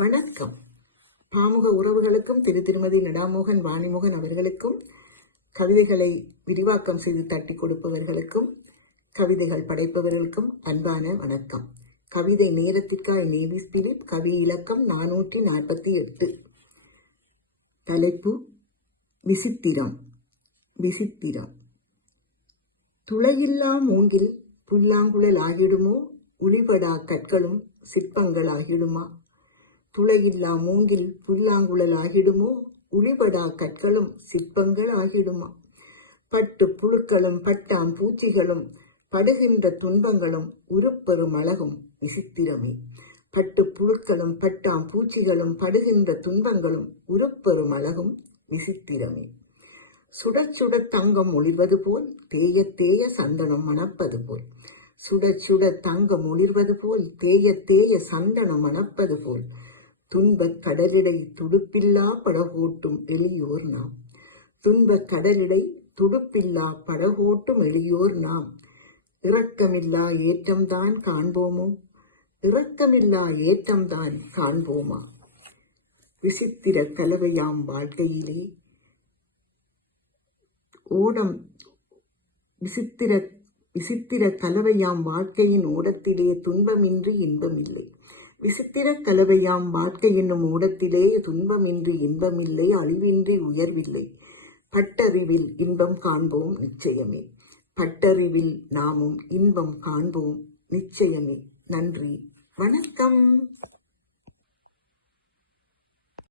வணக்கம். பாமுக உறவுகளுக்கும் திருமதி நடாமோகன் வாணிமோகன் அவர்களுக்கும், கவிதைகளை விரிவாக்கம் செய்து தட்டி கொடுப்பவர்களுக்கும், கவிதைகள் படைப்பவர்களுக்கும் அன்பான வணக்கம். கவிதை நேரத்திற்காய் நேவிஸ் பிலிப். கவி இலக்கம் 448. தலைப்பு விசித்திரம். விசித்திரம். துளையில்லா மூங்கில் புல்லாங்குழல் ஆகிடுமோ, உளிபடா கற்களும் சிற்பங்கள் ஆகிடுமா? துளையில்லா மூங்கில் புல்லாங்குழல் ஆகிடுமோ, உளிபடா கற்களும் சிற்பங்கள் ஆகிடுமா? பட்டு புழுக்களும் பட்டாம் பூச்சிகளும் படுகின்ற துன்பங்களும் உருப்பெறும் அழகும் விசித்திரமே. பட்டு புழுக்களும் பட்டாம் பூச்சிகளும் படுகின்ற துன்பங்களும் உருப்பெறும் அழகும் விசித்திரமே. சுட சுட தங்கம் ஒளிர்வது போல், தேய தேய சந்தனம் மணப்பது போல். சுட சுட தங்கம் ஒளிர்வது போல், தேய தேய சந்தனம் மணப்பது போல். துன்பக் கடலிடை துடுப்பில்லா படகோட்டும் எளியோர் நாம். துன்பக் கடலிடை துடுப்பில்லா படகோட்டும் எளியோர் நாம். இரக்கமில்லா ஏற்றம்தான் காண்போமோ, இரக்கமில்லா ஏற்றம்தான் காண்போமா? விசித்திர கலவையாம் வாழ்க்கையிலே ஓடம் விசித்திர கலவையாம் வாழ்க்கையின் ஓடத்திலே துன்பமின்றி இன்பமில்லை. விசித்திர கலவையாம் வாழ்க்கை என்னும் ஓடத்திலே துன்பமின்றி இன்பமில்லை, அழிவின்றி உயர்வில்லை. பட்டறிவில் இன்பம் காண்போம் நிச்சயமே. பட்டறிவில் நாமும் இன்பம் காண்போம் நிச்சயமே. நன்றி, வணக்கம்.